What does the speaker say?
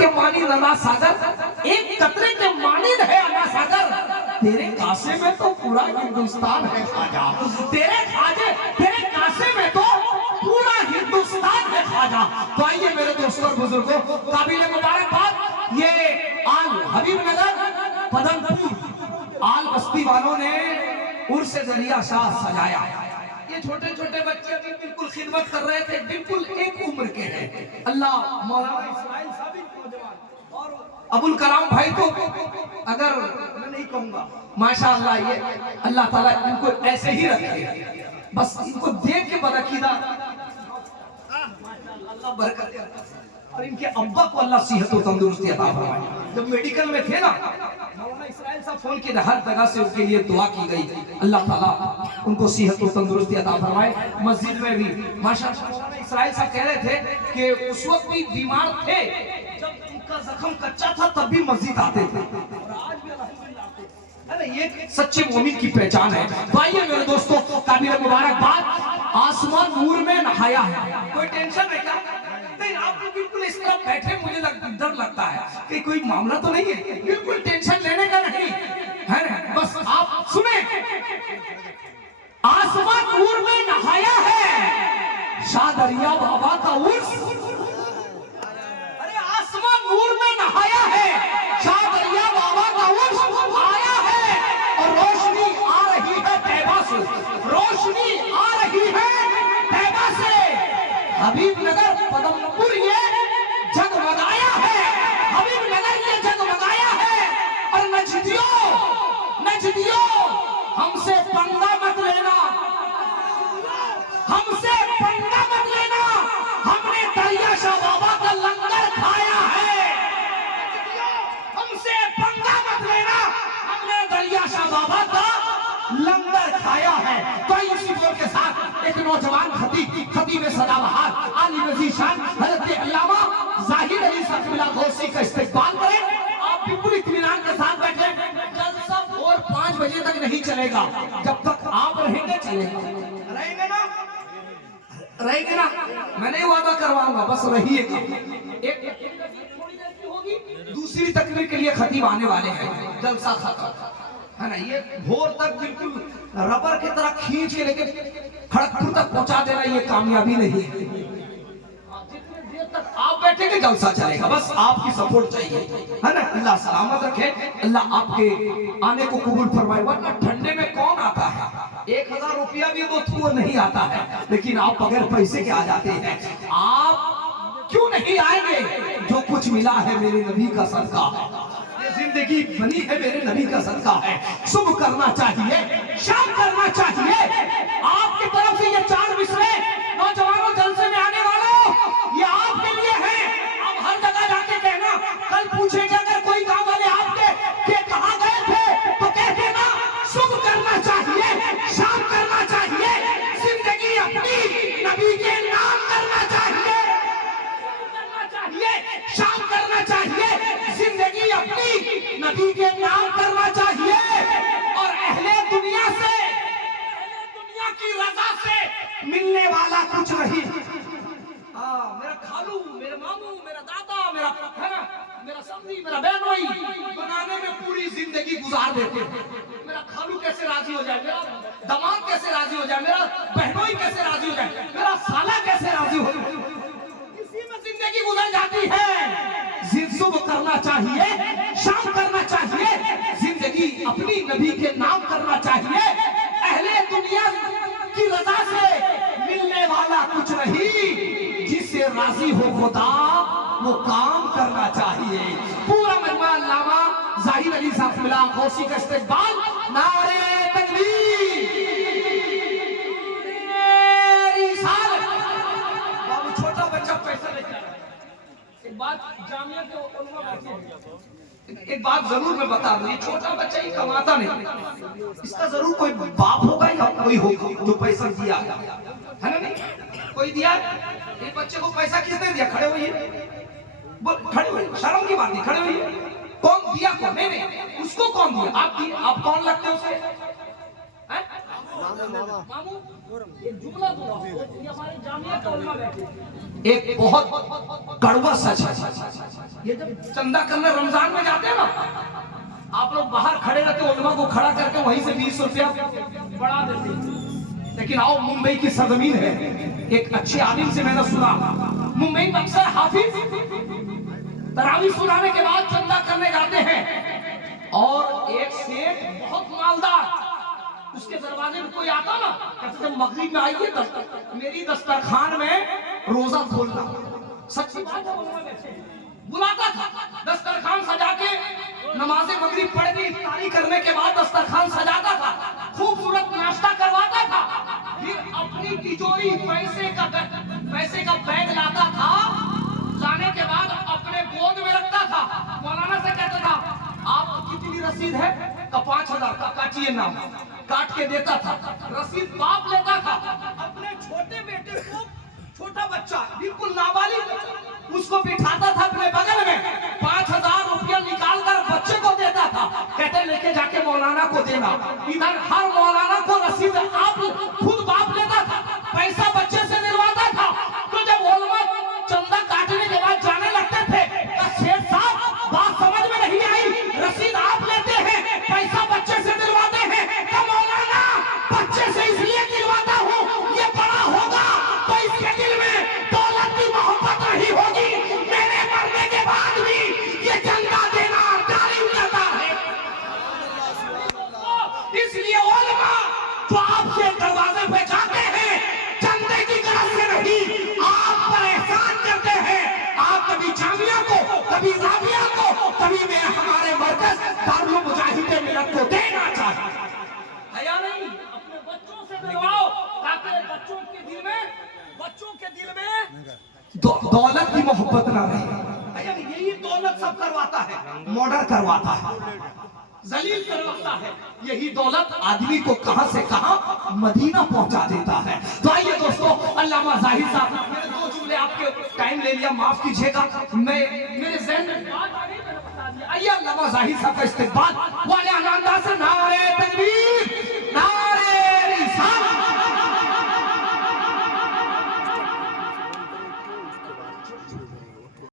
के मानिंद अना सागर, एक कतरे के मानिंद है अना सागर। तेरे कासे में तो पूरा हिंदुस्तान है खाजा, तेरे कासे में तो पूरा हिंदुस्तान है खाजा। तो आइए मेरे दोस्तों और बुजुर्गों, काबिल मुबारकबाद, ये आल हबीबनगर पदमपुर आल बस्ती वालों ने उर्स दरिया शाह सजाया। ये छोटे छोटे बच्चे भी बिल्कुल खिदमत कर रहे थे, बिल्कुल एक उम्र के हैं। अल्लाह मौलाना इस्माइल साहब नौजवान और अबुल कलाम भाई को, अगर मैं नहीं कहूंगा, माशाअल्लाह, ये अल्लाह ताला इनको ऐसे ही रखे, बस इनको देख के बदअकीदा अल्लाह बरकत दे, और इनके अब्बा को अल्लाह सेहत और तंदुरुस्ती अता फरमाए। जब मेडिकल में थे ना, मौलाना इस्माइल साहब फोन किए, हर जगह से उनके लिए दुआ की गई, अल्लाह ताला उनको सेहत और तंदुरुस्ती अता फरमाए। मस्जिद में भी माशाअल्लाह मौलाना इस्माइल साहब कह रहे थे कि उस वक्त भी बीमार थे, जब उनका जख्म कच्चा था तब भी मस्जिद आते थे, और आज भी अल्हम्दुलिल्लाह आते हैं। ये सच्चे मोमिन की पहचान है। तो आइए मेरे दोस्तों, काबिल मुबारकबाद, आसमान नूर में नहाया है। कोई टेंशन है क्या? नहीं, आप बिल्कुल इस तरह बैठे, मुझे डर लगता है कि कोई मामला तो नहीं है। बिल्कुल टेंशन लेने का नहीं है ना, बस आप सुने, आसमान नूर में नहाया है, शाह दरिया बाबा का उर्स। अरे आसमान नूर में नहाया है, शाह दरिया बाबा का उर्स आया है, और रोशनी आ रही है तैबा से, रोशनी आ रही है तैबा से। हबीबनगर पदमपुर ये जगमगाया है, हबीबनगर ये जगमगाया है। और नजदियो हमसे पंगा मत लेना, हमसे पंगा मत लेना, हमने दरिया शाह बाबा का लंगर खाया है। हमसे पंगा मत लेना, हमने दरिया शाह बाबा का लंगर खाया है। तो इसी बोल के साथ एक नौजवान खतीब सदाबहार आलिम ज़ीशान हज़रत अल्लामा ज़ाहिर अली सक़फ़िल्लाह गौसी का इस्तक़बाल करें। आप बिल्कुल इत्मीनान के साथ बैठे, जलसा और 5 बजे तक नहीं चलेगा, जब तक आप रहेंगे चलेगा। रहेंगे ना, रहेंगे ना, मैं नहीं वादा करवाऊंगा, बस रहिएगा। एक थोड़ी देर की होगी, दूसरी तकरीर के लिए खतीब आने वाले हैं, जलसा खत्म है ना। ये भोर तक बिल्कुल रबर की तरह खींच के लेके खड़गपुर तक पहुंचा देना, ये कामयाबी नहीं है। जितने देर तक आप बैठेंगे जलसा चलेगा, बस आपकी सपोर्ट चाहिए, है ना। अल्लाह सलामत रखे, अल्लाह आपके आने को कबूल फरमाए। वरना ठंडे में कौन आता है? 1000 रुपया भी तो थोड़ा नहीं आता है, लेकिन आप बगैर पैसे के आ जाते हैं। आप क्यों नहीं आएंगे? जो कुछ मिला है मेरे नबी का सदका है, जिंदगी बनी है मेरे नबी का सदका है। सुबह करना चाहिए, शाम करना चाहिए। आपकी तरफ से ये 4 मिसरे नौजवानों, जलसे में आने वालों, ये आपके लिए है। अब हर जगह जाके कहना, कल पूछेंगे अगर कोई गांव वाले आपके कि कहां गए थे, तो कह देना सुबह करना चाहिए, शाम करना चाहिए, जिंदगी अपनी नबी के नाम करना चाहिए, शाम करना चाहिए, जिंदगी अपनी नबी के नाम करना चाहिए। और अहले दुनिया से, अहले दुनिया की रजा से मिलने वाला कुछ नहीं। मेरा खालू, मेरे मामू, मेरा दादा, मेरा है ना, मेरा समधी, मेरा बहनोई बनाने में पूरी जिंदगी गुजार देते हैं। मेरा खालू कैसे राजी हो जाए, मेरा दामाद कैसे राजी हो जाए, मेरा बहनोई कैसे राजी हो जाए, मेरा साला कैसे राजी हो जाए, इसी में जिंदगी गुजर जाती है। सुबह करना चाहिए, शाम करना चाहिए, जिंदगी अपनी नबी के नाम करना चाहिए। अहले दुनिया की रजा से मिलने वाला कुछ नहीं, जिससे राजी हो खुदा वो काम करना चाहिए। पूरा मजमा अल्लामा ज़ाहिर अली सक़फ़िल्लाह गौसी का इस्तक़बाल, नारे तकबीर। बाबू छोटा बच्चा पैसा लेके एक बात जामिया के उलमा बैठे, एक बात जरूर मैं बता दूं, ये छोटा बच्चा ही कमाता नहीं, इसका जरूर कोई बाप होगा या कोई होगा जो पैसा दिया है ना। नहीं कोई दिया, ये बच्चे को पैसा किसने दिया? खड़े होइए, खड़े होइए, शर्म की बात नहीं, खड़े होइए। कौन दिया? कौन? नहीं, उसको कौन दिया? आप दिए। आप कौन लगते हो उसे? मामू एक जुमला सुनाओ, ये हमारे जामिया के उलमा बैठे। एक बहुत कड़वा सच है। ये जब चंदा करने रमजान में जाते हैं ना, आप लोग बाहर खड़े रहते, उलमा को खड़ा करके वहीं से 20 रुपया बढ़ा देते। लेकिन आओ, मुंबई की सरजमीन है, एक अच्छे आलिम से मैंने सुना, मुंबई में अक्सर हाफिज तरावी सुनाने के बाद चंदा करने जाते हैं, और एक सेठ बहुत मालदार, उसके दरवाजे में कोई आता ना, कहते जब मगरिब में आइए मेरी दस्तरखान में रोजा खोलना। सच्ची बात है, उलमा बैठे बुलाता था, दस्तरखान सजा के नमाज़े मगरिब पढ़ के इफ्तारी करने के बाद दस्तरखान सजाता था, खूबसूरत नाश्ता करवाता था, फिर अपनी तिजोरी पैसे का बैग लाता था, लाने के बाद अपने गोद में रखता था, मौलाना से कहता था आप कितनी रसीद है, का 5000 का काटिए नाम, काट के देता था। रसीद बाप लेता था, अपने छोटे बेटे को, छोटा बच्चा बिल्कुल नाबालिग, उसको बिठाता था अपने बगल में, 5000 रुपया निकाल कर बच्चे को देता था, कहते लेके जाके मौलाना को देना। इधर हर मौलाना को रसीद आप खुद बाप लेता था, पैसा बच्चे से दिलवाता था। तो जब उलमा चंदा काटने के बाद जाने लगते थे, शेख साहब बात समझ में नहीं आई, रसीद आप लेते हैं, पैसा बच्चे से दिलवाते हैं, तो मौलाना बच्चे से इसलिए दिलवाता हूँ, ये बड़ा होगा तो इसके दिल में दौलत की मोहब्बत नहीं होगी, मेरे मरने के बाद भी ये चंदा देना जारी करता है। इसलिए उलमा जो आपके दरवाजे पे जाते हैं, चंदे की गरज से नहीं, आप पर एहसान करते हैं। आप कभी जामिया को, कभी जामिया को, कभी में हमारे मरकज दारुल मुजाहिदीन मिलत को देना चाहिए। है या नहीं? अपने बच्चों से दिलवाओ, ताकि बच्चों के दिल में दौलत की मोहब्बत ना रहे। यही दौलत सब करवाता है, मर्डर करवाता है, जलील करवाता है। यही दौलत आदमी को कहां से कहां मदीना पहुंचा देता है। तो आइए दोस्तों, अल्लामा जाहिद साहब, मैंने 2 जुमले आपके टाइम ले लिया, माफ कीजिएगा, मैं मेरे ज़हन में बात आ गई, मैंने बता दिया। आइए अल्लामा जाहिद साहब का इस्तेक़बाल वाले